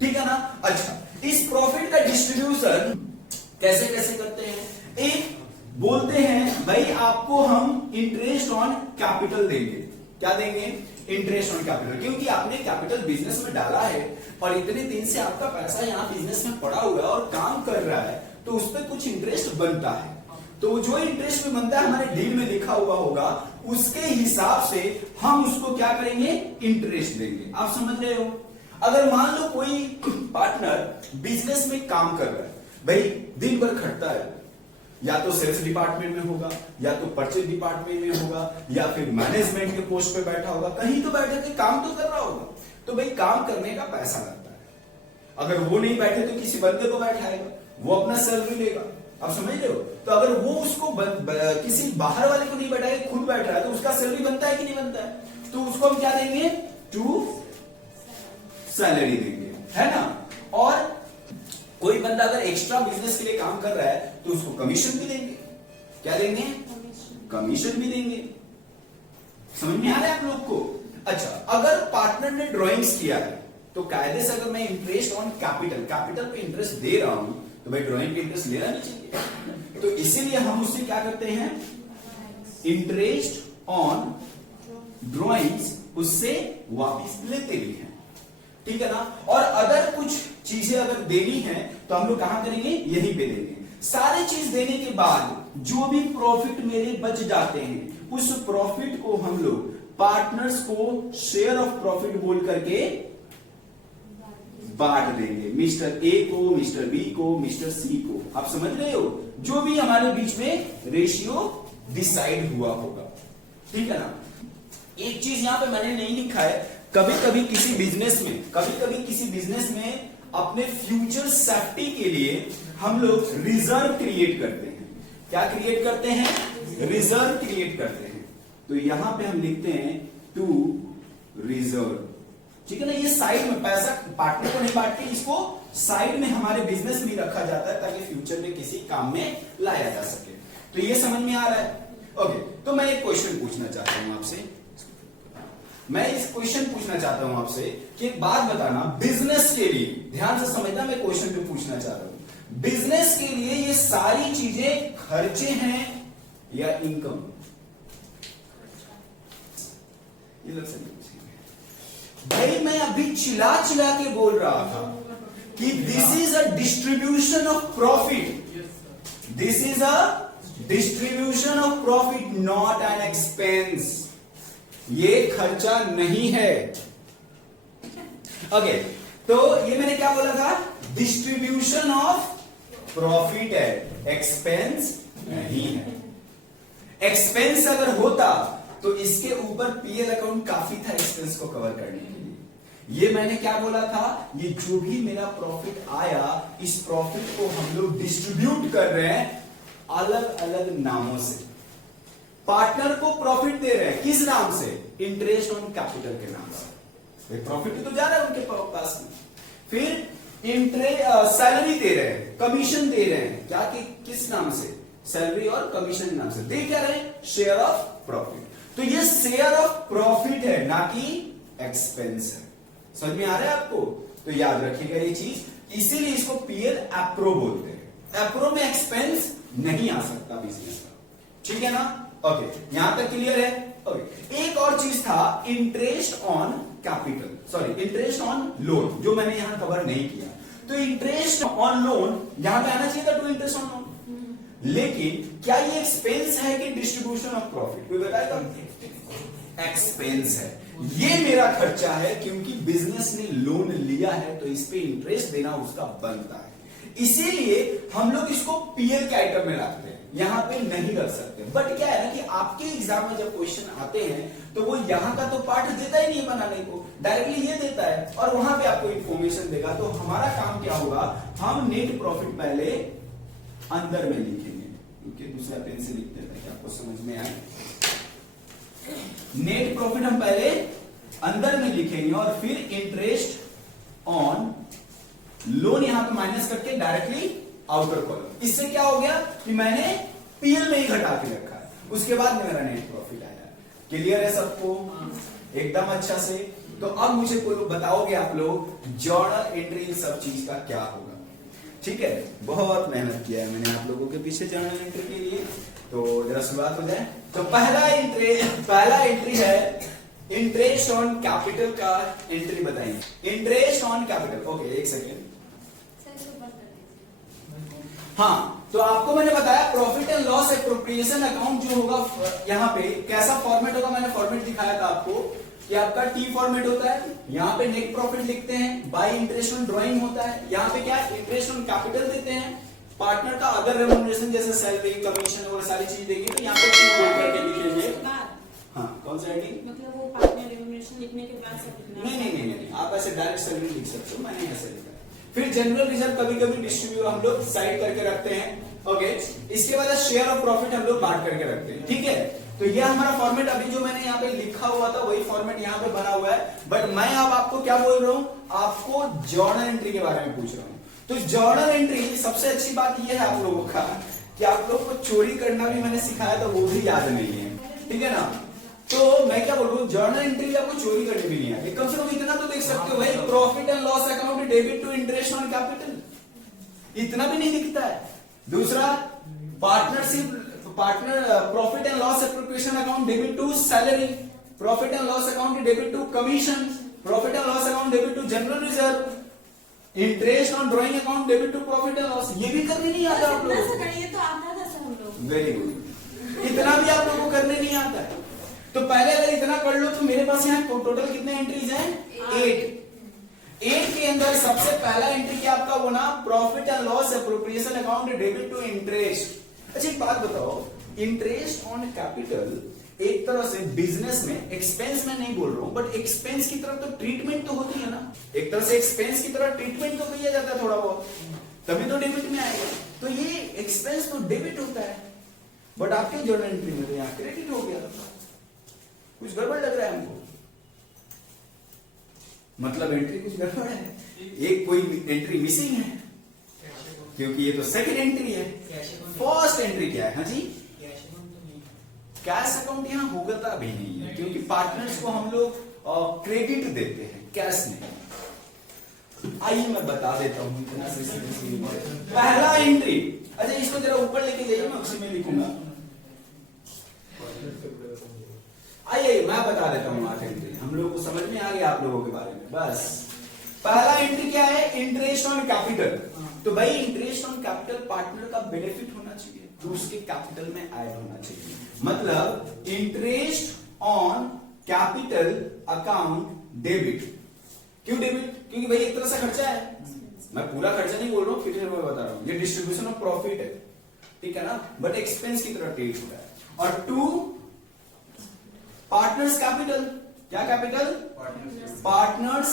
ठीक है ना। अच्छा, इस प्रॉफिट का डिस्ट्रीब्यूशन कैसे कैसे करते हैं? एक बोलते हैं भाई आपको हम इंटरेस्ट ऑन कैपिटल देंगे। क्या देंगे? इंटरेस्ट ऑन कैपिटल, क्योंकि आपने कैपिटल बिजनेस में डाला है और इतने दिन से आपका पैसा यहां बिजनेस में पड़ा हुआ है और काम कर रहा है, तो उस पर कुछ इंटरेस्ट बनता है। तो जो इंटरेस्ट में बनता है हमारे डील में लिखा हुआ होगा, उसके हिसाब से हम उसको क्या करेंगे, इंटरेस्ट देंगे। आप समझ रहे हो? अगर मान लो कोई पार्टनर बिजनेस में काम कर रहा है, भाई दिन भर खटता है, या तो सेल्स डिपार्टमेंट में होगा, या तो परचेज डिपार्टमेंट में होगा, या फिर मैनेजमेंट के पोस्ट पे बैठा होगा, कहीं तो बैठे के काम तो कर रहा होगा। तो भाई काम करने का पैसा लगता है। अगर वो नहीं बैठे तो किसी बंदे को बैठाएगा, वो अपना सैलरी लेगा। आप समझ रहे हो? तो अगर वो उसको किसी बाहर वाले को नहीं बैठाएगा, खुद बैठ रहा है, तो उसका सैलरी बनता है कि नहीं बनता है? तो उसको हम क्या देंगे, टू सैलरी देंगे, है ना। और कोई बंदा अगर एक्स्ट्रा बिजनेस के लिए काम कर रहा है तो उसको कमीशन भी देंगे। क्या देंगे? कमीशन भी देंगे। समझ में आ रहा है आप लोग को? अच्छा, अगर पार्टनर ने ड्राइंग्स किया है तो कायदे से अगर मैं इंटरेस्ट ऑन कैपिटल पे इंटरेस्ट दे रहा हूं तो भाई ड्राइंग पे इंटरेस्ट लेना नहीं चाहिए। तो इसीलिए हम उससे क्या करते हैं, इंटरेस्ट ऑन ड्राइंग्स उससे वापिस लेते भी हैं, ठीक है ना। और अगर कुछ चीजें अगर देनी है तो हम लोग कहां करेंगे, यहीं पे देंगे। सारे चीज देने के बाद जो भी प्रॉफिट मेरे बच जाते हैं, उस प्रॉफिट को हम लोग पार्टनर्स को शेयर ऑफ प्रॉफिट बोल करके बांट देंगे, मिस्टर ए को, मिस्टर बी को, मिस्टर सी को। आप समझ रहे हो? जो भी हमारे बीच में रेशियो डिसाइड हुआ होगा, ठीक है ना। एक चीज यहां पे मैंने नहीं लिखा है, कभी कभी किसी बिजनेस में अपने फ्यूचर सेफ्टी के लिए हम लोग रिजर्व क्रिएट करते हैं। क्या क्रिएट करते हैं? रिजर्व क्रिएट करते हैं। तो यहां पे हम लिखते हैं टू रिजर्व, ठीक है ना। ये साइड में पैसा पार्टनर को नहीं बांटते, इसको साइड में हमारे बिजनेस में रखा जाता है ताकि फ्यूचर में किसी काम में लाया जा सके। तो ये समझ में आ रहा है? ओके, तो मैं एक क्वेश्चन पूछना चाहता हूं आपसे। कि एक बात बताना, बिजनेस के लिए ध्यान से समझना, मैं क्वेश्चन जो पूछना चाह रहा हूं, बिजनेस के लिए ये सारी चीजें खर्चे हैं या इनकम? ये लोग सही पूछेंगे। भाई मैं अभी चिल्ला के बोल रहा था कि this is a distribution of profit, this is a distribution of profit, not an expense. ये खर्चा नहीं है। ओके, तो ये मैंने क्या बोला था, डिस्ट्रीब्यूशन ऑफ प्रॉफिट है, एक्सपेंस नहीं है। एक्सपेंस अगर होता तो इसके ऊपर पीएल अकाउंट काफी था एक्सपेंस को कवर करने के लिए। ये मैंने क्या बोला था, ये जो भी मेरा प्रॉफिट आया, इस प्रॉफिट को हम लोग डिस्ट्रीब्यूट कर रहे हैं अलग अलग नामों से। पार्टनर को प्रॉफिट दे रहे हैं, किस नाम से? इंटरेस्ट ऑन कैपिटल के नाम से। प्रॉफिट तो जा रहा है उनके पास में। फिर सैलरी दे रहे हैं, कमीशन दे रहे हैं, क्या किस नाम से? सैलरी और कमीशन नाम से। दे क्या रहे हैं? Share of profit. तो ये शेयर ऑफ प्रॉफिट है, ना कि एक्सपेंस है। समझ में आ रहा है आपको? तो याद रखिएगा ये चीज, इसीलिए इसको पीएल एप्रो बोलते हैं। एप्रो में एक्सपेंस नहीं आ सकता बिजनेस का, ठीक है ना। ओके, यहां तक क्लियर है? ओके, एक और चीज था, interest on capital, sorry interest on loan, जो मैंने यहां कवर नहीं किया। तो इंटरेस्ट ऑन लोन यहां पे आना चाहिए था, टू इंटरेस्ट ऑन लोन। लेकिन क्या ये एक्सपेंस है कि डिस्ट्रीब्यूशन ऑफ प्रॉफिट? कोई बताएगा? एक्सपेंस है। ये मेरा खर्चा है क्योंकि बिजनेस ने लोन लिया है, तो इस पे इंटरेस्ट देना उसका बनता है। इसीलिए हम लोग इसको पीएल के आइटम में रखते हैं, यहां पे नहीं रख सकते। बट क्या है ना कि आपके एग्जाम में जब क्वेश्चन आते हैं तो वो यहां का तो पार्ट देता ही नहीं बनाने को, डायरेक्टली ये देता है और वहां पे आपको इंफॉर्मेशन देगा। तो हमारा काम क्या होगा, हम नेट प्रॉफिट पहले अंदर में लिखेंगे, क्योंकि दूसरा पेन से लिखते हैं ताकि आपको समझ में आए। नेट प्रॉफिट हम पहले अंदर में लिखेंगे और फिर इंटरेस्ट ऑन लोन यहां पे माइनस करके डायरेक्टली आउटर कॉलम। इससे क्या हो गया कि मैंने पीएल में ही घटा के रखा है, उसके बाद मेरा नेट प्रॉफिट आया। क्लियर है सबको? एकदम अच्छा से। तो अब मुझे बताओगे आप लोग जर्नल एंट्री इन सब चीज का क्या होगा? ठीक है, बहुत मेहनत किया है मैंने आप लोगों के पीछे जर्नल एंट्री के लिए। तो जरा शुरुआत हो जाए। तो पहला एंट्री है इंटरेस्ट ऑन कैपिटल का एंट्री बताइए। इंटरेस्ट ऑन कैपिटल, ओके एक सेकेंड। हाँ, तो आपको मैंने बताया profit and loss appropriation account जो होगा यहाँ पे कैसा फॉर्मेट होगा, मैंने फॉर्मेट दिखाया था आपको कि आपका टी फॉर्मेट होता है, यहाँ पे नेट प्रॉफिट लिखते हैं, बाय इंटरेस्ट ऑन ड्रॉइंग होता है, यहाँ पे क्या इंटरेस्ट ऑन कैपिटल देते हैं, पार्टनर का अदर रेम्यूनरेशन जैसे सैलरी कमीशन और सारी चीज देंगे, तो यहाँ पे टी बोल करके लिखेंगे। हाँ कौन सा हेडिंग, मतलब वो पार्टनर रेम्यूनरेशन लिखने के बाद सब लिखना है? नहीं, आप ऐसे डायरेक्ट सैलरी लिख सकते हो, मैंने ऐसे लिखा। फिर जनरल रिजर्व कभी कभी डिस्ट्रीब्यूट हम लोग साइड करके रखते हैं, ओके। इसके बाद शेयर ऑफ प्रॉफिट हम लोग बांट करके रखते हैं, ठीक है। तो ये हमारा फॉर्मेट अभी जो मैंने यहाँ पे लिखा हुआ था वही फॉर्मेट यहाँ पे बना हुआ है, बट मैं अब आपको क्या बोल रहा हूँ, आपको जर्नल एंट्री के बारे में पूछ रहा हूँ। तो जर्नल एंट्री सबसे अच्छी बात ये है आप लोगों का कि आप लोग को चोरी करना भी मैंने सिखाया था, वो भी याद नहीं है, ठीक है ना। तो मैं क्या बोल रहा हूँ, जर्नल एंट्री आपको चोरी करनी भी नहीं है, कम से कम इतना तो देख सकते हो भाई, profit and loss account debit to interest on capital, इतना भी नहीं दिखता है। दूसरा partnership profit and loss appropriation account debit to salary, profit and loss account debit to commission, profit and loss account debit to general reserve, interest on drawing account debit to profit and loss, ये भी करने नहीं आता आप लोगों को। Very good, इतना भी आप लोगों को करने नहीं आता है। तो पहले अगर इतना कर लो तो मेरे पास यहाँ टोटल कितने एंट्रीज हैं, 8 के अंदर सबसे पहला एंट्री क्या आपका होना, profit and loss appropriation account debit to interest. अच्छा एक बात बताओ, इंटरेस्ट ऑन कैपिटल एक तरह से बिजनेस में एक्सपेंस में नहीं बोल रहा हूं, बट एक्सपेंस की तरफ तो ट्रीटमेंट तो होती है ना, एक तरह से एक्सपेंस की तरह ट्रीटमेंट तो किया जाता है थोड़ा बहुत, तभी तो डेबिट में आएगा। तो ये एक्सपेंस तो डेबिट होता है, बट आपके जर्नल एंट्री में तो यहाँ क्रेडिट हो गया, कुछ गड़बड़ लग रहा है हमको, मतलब एंट्री कुछ गड़बड़ है, एक कोई एंट्री मिसिंग है, क्योंकि ये तो सेकंड एंट्री है। फर्स्ट एंट्री क्या है, हाँ जी, कैश अकाउंट यहाँ होगा भी नहीं है, क्योंकि पार्टनर्स को हम लोग क्रेडिट देते हैं, कैश नहीं। आइए मैं बता देता हूं इतना से पहला एंट्री। अच्छा इसको जरा ऊपर लेके जाइए, मैं उसी में लिखूंगा। आइए मैं बता देता हूं आठ एंट्री, हम लोग को समझ में आ गया आप लोगों के बारे में। बस पहला एंट्री क्या है, इंटरेस्ट ऑन कैपिटल। तो भाई इंटरेस्ट ऑन कैपिटल पार्टनर का बेनिफिट होना चाहिए, तो उसके कैपिटल में ऐड होना चाहिए, मतलब interest on capital account debit. क्यों डेबिट, क्योंकि भाई एक तरह से खर्चा है, मैं पूरा खर्चा नहीं बोल रहा हूं, फिर से मैं बता रहा हूं, ये डिस्ट्रीब्यूशन ऑफ प्रॉफिट है, ठीक है ना, बट एक्सपेंस की तरह ट्रीट होता है। और 2 पार्टनर्स कैपिटल, क्या कैपिटल, पार्टनर्स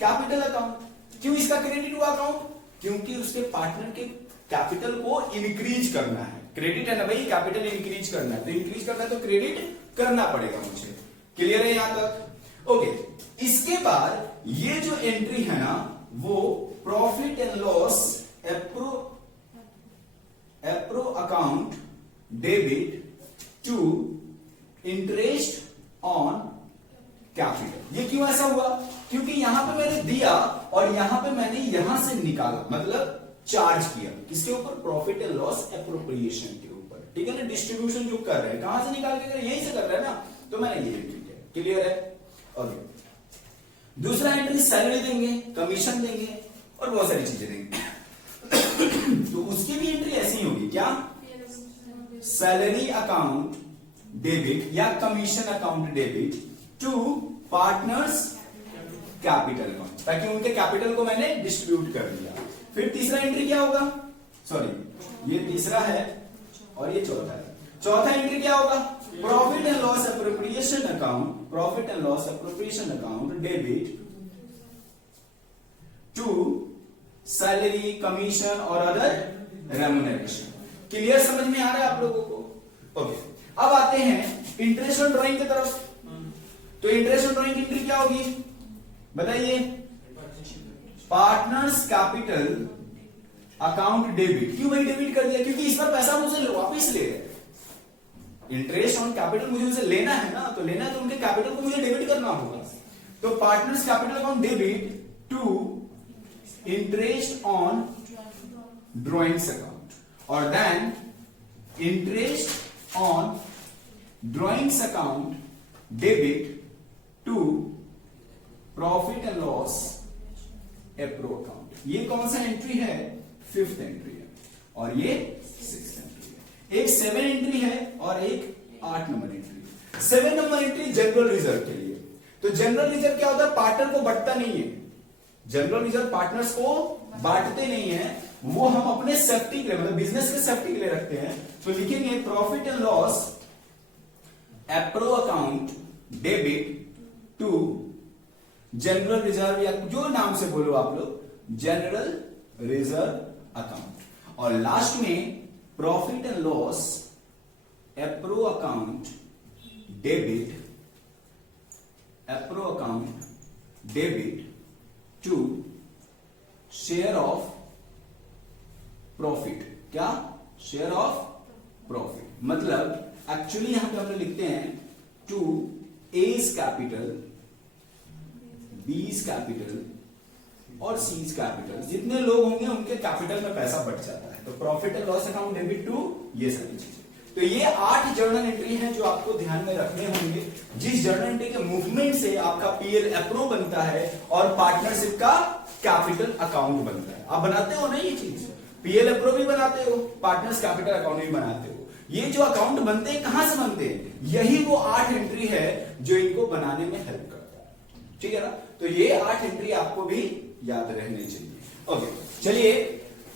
कैपिटल अकाउंट। क्यों इसका क्रेडिट हुआ अकाउंट, क्योंकि उसके पार्टनर के कैपिटल को इंक्रीज करना है, क्रेडिट है ना भाई, कैपिटल इंक्रीज करना है, तो इंक्रीज करना है तो क्रेडिट करना पड़ेगा मुझे। क्लियर है यहां तक, ओके। इसके बाद ये जो एंट्री है ना, वो profit and loss appro account debit to interest on capital. ये क्यों ऐसा हुआ, क्योंकि यहां पे मैंने दिया और यहां पे मैंने यहां से निकाला, मतलब चार्ज किया, किसके ऊपर, प्रॉफिट एंड लॉस एप्रोप्रिएशन के ऊपर, ठीक है ना। डिस्ट्रीब्यूशन जो कर रहे हैं कहां से निकाल के कर रहे हैं, यहीं से कर रहे हैं ना, तो मैंने ये एंट्री किया। क्लियर है, ओके। दूसरा एंट्री सैलरी देंगे, कमीशन देंगे और बहुत सारी चीजें देंगे तो उसकी भी एंट्री ऐसी होगी, क्या, सैलरी अकाउंट डेबिट या commission account debit to partners capital account, ताकि उनके कैपिटल को मैंने डिस्ट्रीब्यूट कर दिया। फिर तीसरा एंट्री क्या होगा, सॉरी ये तीसरा है और ये चौथा है। चौथा एंट्री क्या होगा, profit and loss appropriation account, profit and loss appropriation account debit to salary commission और अदर रेम्यूनरेशन। क्लियर, समझ में आ रहा है आप लोगों को, ओके। अब आते हैं इंटरेस्ट ऑन ड्रॉइंग की तरफ। तो इंटरेस्ट ऑन ड्रॉइंग की एंट्री क्या होगी बताइए, पार्टनर्स कैपिटल अकाउंट डेबिट। क्यों भाई डेबिट कर दिया, क्योंकि इस पर पैसा मुझे वापिस ले रहे, इंटरेस्ट ऑन कैपिटल मुझे उसे लेना है ना, तो लेना है तो उनके कैपिटल को मुझे डेबिट करना होगा। तो partners capital account debit to interest on drawings account, और then interest on drawings account debit to profit and loss appro account. ये कौन सा एंट्री है, 5th एंट्री है। और ये 6 एंट्री है। एक 7 एंट्री है और एक 8 नंबर एंट्री है। 7 नंबर एंट्री जनरल रिजर्व के लिए। तो जनरल रिजर्व क्या होता है, पार्टनर को बढ़ता नहीं है। जनरल रिजर्व पार्टनर्स को बांटते नहीं है, वो हम अपने सेफ्टी के लिए, मतलब बिजनेस के सेफ्टी के लिए रखते हैं। तो लिखेंगे profit and loss appro account debit to general reserve, या जो नाम से बोलो आप लोग, जनरल रिजर्व अकाउंट। और लास्ट में profit and loss appro account debit, appro account debit to share of profit. क्या? Share of profit. मतलब एक्चुअली यहां पे हम लोग लिखते हैं to A's capital, B's capital और सीज कैपिटल। जितने लोग होंगे उनके कैपिटल में पैसा बढ़ जाता है। तो profit and loss account debit to ये सारी चीजें। तो ये 8 जर्नल एंट्री हैं जो आपको ध्यान में रखने होंगे, जिस जर्नल एंट्री के मूवमेंट से आपका पीएल एप्रो बनता है और पार्टनरशिप का कैपिटल अकाउंट बनता है। आप बनाते हो ना ये चीज, पीएल एप्रो भी बनाते हो, पार्टनर्स कैपिटल अकाउंट भी बनाते हो। ये जो अकाउंट बनते हैं कहां से बनते हैं? यही वो 8 एंट्री है जो इनको बनाने में हेल्प करता है। ठीक है ना? तो ये 8 एंट्री आपको भी याद रहने चाहिए। ओके, चलिए,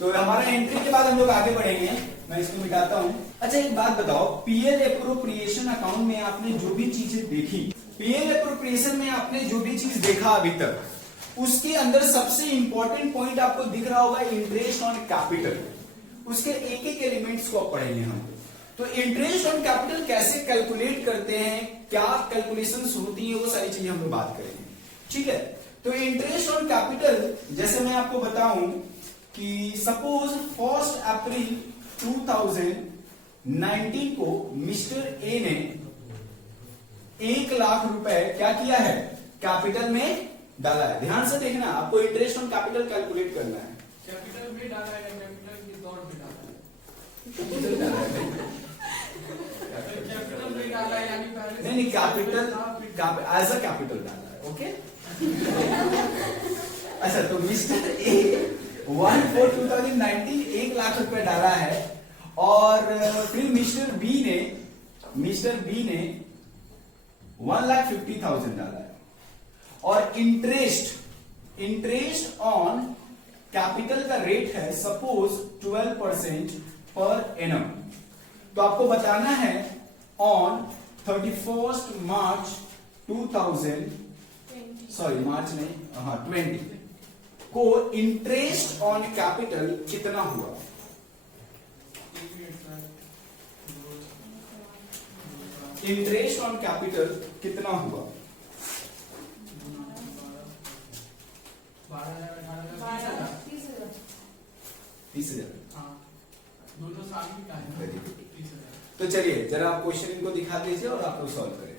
तो हमारा एंट्री के बाद हम लोग आगे बढ़ेंगे। मैं इसको मिटाता हूं। अच्छा, एक बात बताओ, पीएल एप्रोप्रिएशन अकाउंट में आपने जो भी चीजें देखी, पीएल एप्रोप्रिएशन में आपने जो भी चीज देखा अभी तक, उसके अंदर सबसे इंपॉर्टेंट पॉइंट आपको दिख रहा होगा इंटरेस्ट ऑन कैपिटल। उसके एक एक एलिमेंट्स को आप पढ़ेंगे हम। तो इंटरेस्ट ऑन कैपिटल कैसे कैलकुलेट करते हैं, क्या कैलकुलेशंस होती है, वो सारी चीजें हम लोग बात करेंगे। ठीक है? तो इंटरेस्ट ऑन कैपिटल, जैसे मैं आपको बताऊं कि सपोज 1 अप्रैल 2019 को मिस्टर ए ने 1 लाख रुपए क्या किया है, कैपिटल में डाला है। ध्यान से देखना, आपको इंटरेस्ट ऑन कैपिटल कैलकुलेट करना है। कैपिटल भी डाला है, कैपिटल की तौर पे डाला है, कैपिटल डाला है, कैपिटल भी डाला है, यानी पहले नहीं कैपिटल एज अ कैपिटल डाला है। ओके, अच्छा, तो मिस्टर ए 1/4/2019 1 लाख रुपए डाला है और फिर मिस्टर बी ने 1,50,000 डाला है। और इंटरेस्ट ऑन कैपिटल का रेट है सपोज 12% पर एनम। तो आपको बताना है ऑन 31 मार्च 2020 को इंटरेस्ट ऑन कैपिटल कितना हुआ। इंटरेस्ट ऑन कैपिटल कितना हुआ? 30,000। दोनों साल की का है। 30,000। तो चलिए जरा आप क्वेश्चन इनको दिखा दीजिए और आप लोग सॉल्व करें।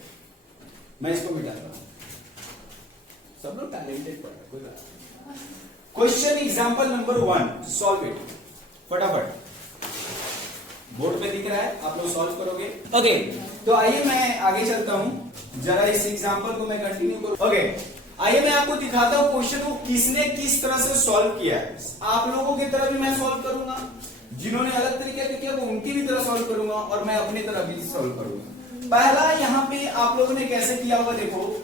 मैं इसको मिटाता हूं। सब लोग टैलेंटेड पढ़ रहे, कोई बात नहीं। Question example number 1, solve it फटाफट। बोर्ड पे दिख रहा है, आप लोग सॉल्व करोगे। ओके, तो आइए मैं आगे चलता हूं, जरा इस एग्जांपल को मैं कंटिन्यू करूं। ओके, आइए मैं आपको दिखाता हूं क्वेश्चन को किसने किस तरह से सॉल्व किया है। आप लोगों की तरह भी मैं सॉल्व करूंगा, जिन्होंने अलग तरीके से किया वो उनकी भी तरह सॉल्व करूंगा और मैं अपनी तरह भी सॉल्व करूंगा। पहला यहाँ पे आप लोगों ने कैसे किया होगा, देखो,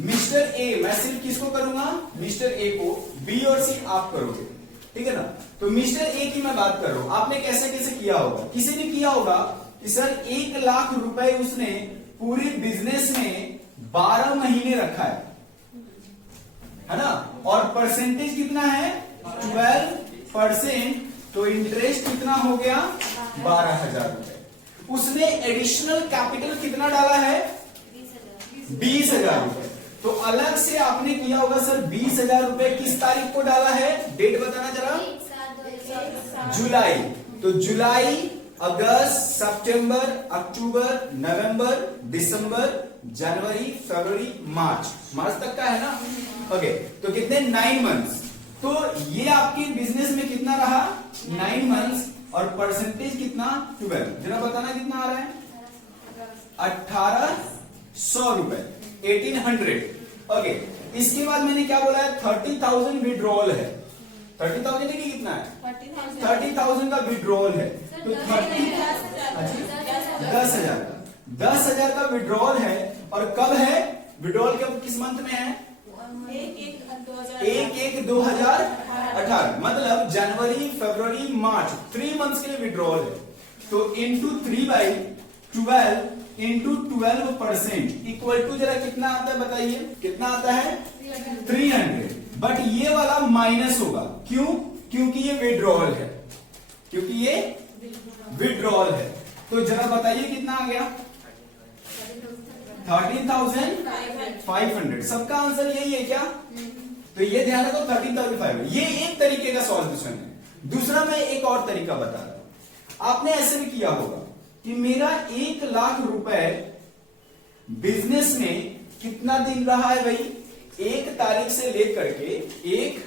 मिस्टर ए, मैं सिर्फ किसको करूंगा, मिस्टर ए को, बी और सी आप करोगे, ठीक है ना। तो मिस्टर ए की मैं बात कर रहा हूं, आपने कैसे कैसे किया होगा, किसी ने किया होगा कि सर 1 लाख रुपए उसने पूरी बिजनेस में 12 महीने रखा है ना, और परसेंटेज कितना है 12%, तो इंटरेस्ट कितना हो गया 12,000 रुपए। उसने एडिशनल कैपिटल कितना डाला है 20,000 रुपए। तो अलग से आपने किया होगा सर 20,000 रुपए किस तारीख को डाला है, डेट बताना जरा। जुलाई, तो जुलाई, अगस्त, सितंबर, अक्टूबर, नवंबर, दिसंबर, जनवरी, फरवरी, मार्च तक का है ना। ओके, तो कितने 9 मंथ्स। तो ये आपके बिजनेस में कितना रहा 9 मंथ्स, और परसेंटेज कितना 12, जरा बताना कितना आ रहा है 1,800 रुपए, 1,800। ओके, इसके बाद मैंने क्या बोला है 30,000 विड्रॉल है, 30,000 की कितना है? 30,000 30,000 का विड्रॉल है। तो 30 10,000 का विड्रॉल है। और कब है विड्रॉल? कब, किस मंथ में है? 1/1/2018, मतलब जनवरी फरवरी मार्च, 3 मंथ्स के लिए विड्रॉल है। तो इंटू 3/12 इंटू 12% इक्वल टू जरा कितना आता है बताइए, कितना आता है? 300। बट ये वाला माइनस होगा, क्यों? क्योंकि ये विड्रॉल है, क्योंकि ये विड्रॉल है। तो जरा बताइए कितना आ गया? 13,500। सबका आंसर यही है क्या? तो ये ध्यान रखो, 13,500। ये एक तरीके का सॉल्यूशन है। दूसरा मैं एक और तरीका बता रहा हूं। आपने ऐसे भी किया होगा कि मेरा 1 लाख रुपए बिजनेस में कितना दिन रहा है भाई? 1 तारीख से लेकर के 1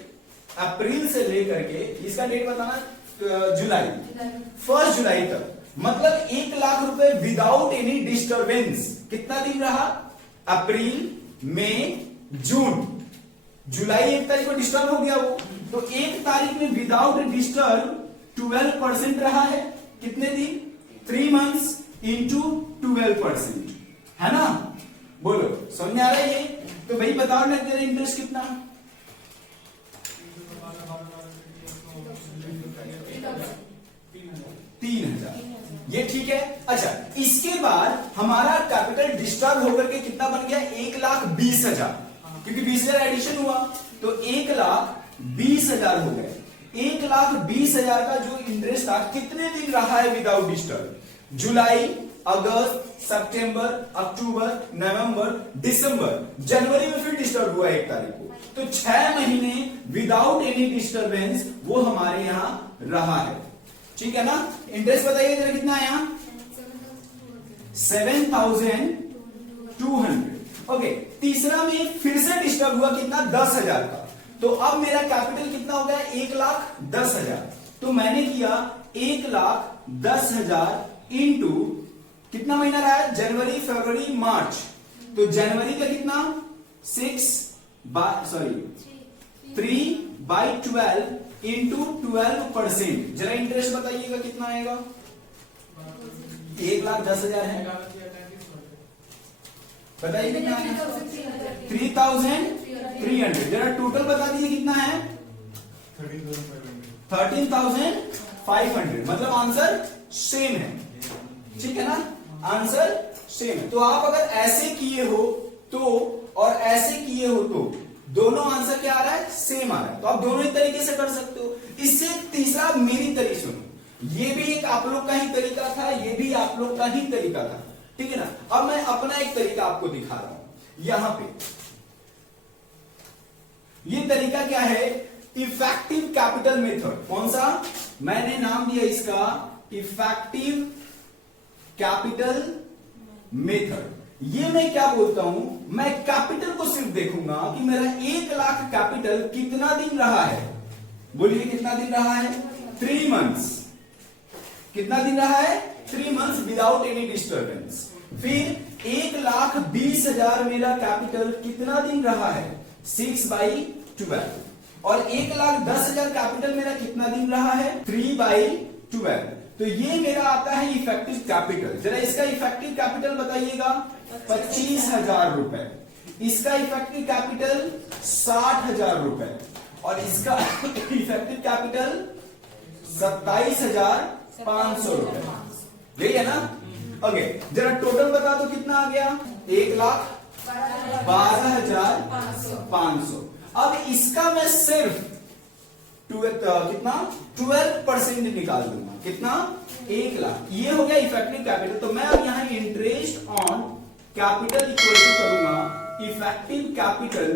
अप्रैल से लेकर के, इसका डेट बताना, जुलाई, 1 जुलाई तक, मतलब 1 लाख रुपए विदाउट एनी डिस्टरबेंस। कितना दिन रहा? अप्रैल, मई, जून, जुलाई 1 तारीख को डिस्टर्ब हो गया वो, तो 1 तारीख में विदाउट डिस्टर्ब 12% रहा है। कितने दिन? 3 मंथ्स इंटू 12%, है ना? बोलो, समझ आ रहा है ये? तो भाई बताओ ना तेरा इंटरेस्ट कितना? 3,000। ये ठीक है। अच्छा, इसके बाद हमारा कैपिटल डिस्टर्ब होकर के कितना बन गया? 1,20,000, क्योंकि 20,000 एडिशन हुआ, तो 1,20,000 हो गए। 1,20,000 का जो इंटरेस्ट था, कितने दिन रहा है विदाउट डिस्टर्ब? जुलाई, अगस्त, सितंबर, अक्टूबर, नवंबर, दिसंबर, जनवरी में फिर डिस्टर्ब हुआ 1 तारीख को। तो 6 महीने विदाउट एनी डिस्टर्बेंस वो हमारे यहां रहा है। ठीक है ना? इंटरेस्ट बताइए जरा कितना है यहां? 7,200। ओके, तीसरा में फिर से डिस्टर्ब हुआ, कितना? 10,000 का। तो अब मेरा कैपिटल कितना हो गया? 1,10,000। तो मैंने किया 1,10,000 इंटू कितना महीना रहा है? जनवरी फरवरी मार्च। तो जनवरी का कितना? 3/12 इंटू 12%। जरा इंटरेस्ट बताइएगा कितना आएगा? 1,10,000 है, बताइए कितना है? 3,300। जरा टोटल बता दीजिए कितना है? 13,500। मतलब आंसर सेम है। ठीक है ना? आंसर सेम है। तो आप अगर ऐसे किए हो तो, और ऐसे किए हो तो, दोनों आंसर क्या आ रहा है? सेम आ रहा है। तो आप दोनों ही तरीके से कर सकते हो। इससे तीसरा मेरी तरीके सुनो, ये भी एक आप लोग का ही तरीका था, ये भी आप लोग का ही तरीका था। ठीक है ना? अब मैं अपना एक तरीका आपको दिखा रहा हूं यहां पे। ये तरीका क्या है? Effective capital method. कौन सा? मैंने नाम दिया इसका इफेक्टिव कैपिटल मेथड। ये मैं क्या बोलता हूं? मैं कैपिटल को सिर्फ देखूंगा कि मेरा 1 लाख कैपिटल कितना दिन रहा है। बोलिए कितना दिन रहा है? 3 मंथ्स। कितना दिन रहा है? 3 मंथ्स विदाउट एनी डिस्टर्बेंस। फिर 1,20,000 मेरा कैपिटल कितना दिन रहा है? 6/12। और 1,10,000 कैपिटल मेरा कितना दिन रहा है? 3/12। तो ये मेरा आता है इफेक्टिव कैपिटल। जरा इसका इफेक्टिव कैपिटल बताइएगा। 25,000 रुपए। इसका इफेक्टिव कैपिटल 60,000 रुपए। और इसका इफेक्टिव कैपिटल 27,500 रुपए। यही है ना? ओके, जरा टोटल बता दो कितना आ गया? 1,12,500। अब इसका मैं सिर्फ कितना 12% निकाल दूंगा। कितना? 1 लाख। ये हो गया इफेक्टिव कैपिटल। तो मैं अब यहां interest on capital equal to करूंगा इफेक्टिव कैपिटल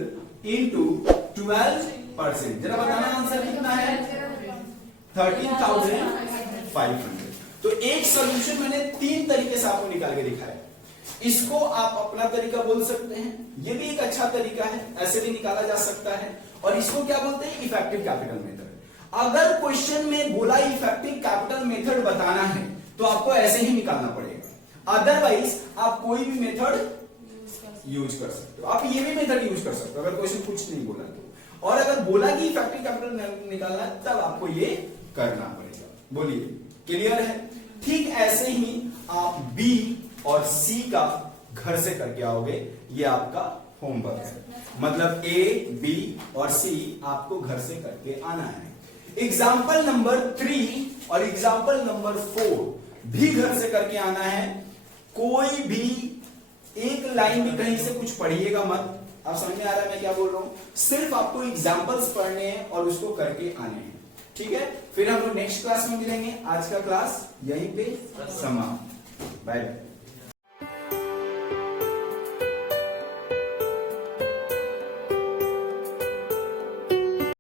इंटू 12%। जरा बताना आंसर कितना है? 13,500। तो एक सॉल्यूशन मैंने 3 तरीके से आपको निकाल के दिखाया। इसको आप अपना तरीका बोल सकते हैं, ये भी एक अच्छा तरीका है, ऐसे भी निकाला जा सकता है। और इसको क्या बोलते हैं? Effective capital method. अगर क्वेश्चन में बोला इफेक्टिव कैपिटल मेथड बताना है तो आपको ऐसे ही निकालना पड़ेगा। अदरवाइज आप कोई भी मेथड यूज कर सकते हो। आप ये भी मेथड यूज कर सकते हो अगर क्वेश्चन कुछ नहीं बोला तो। और अगर बोला कि इफेक्टिव कैपिटल निकालना है तब आपको ये करना पड़ेगा। बोलिए क्लियर है? ठीक ऐसे ही आप बी और सी का घर से करके आओगे, ये आपका होमवर्क है। मतलब ए, बी और सी आपको घर से करके आना है। एग्जाम्पल नंबर 3 और एग्जाम्पल नंबर 4 भी घर से करके आना है। कोई भी एक लाइन भी कहीं से कुछ पढ़िएगा मत। आप समझ में आ रहा है मैं क्या बोल रहा हूं? सिर्फ आपको एग्जाम्पल्स पढ़ने हैं और उसको करके आने हैं, ठीक है? फिर हम लोग नेक्स्ट क्लास में मिलेंगे। आज का क्लास यहीं पे समाप्त। Bye bye.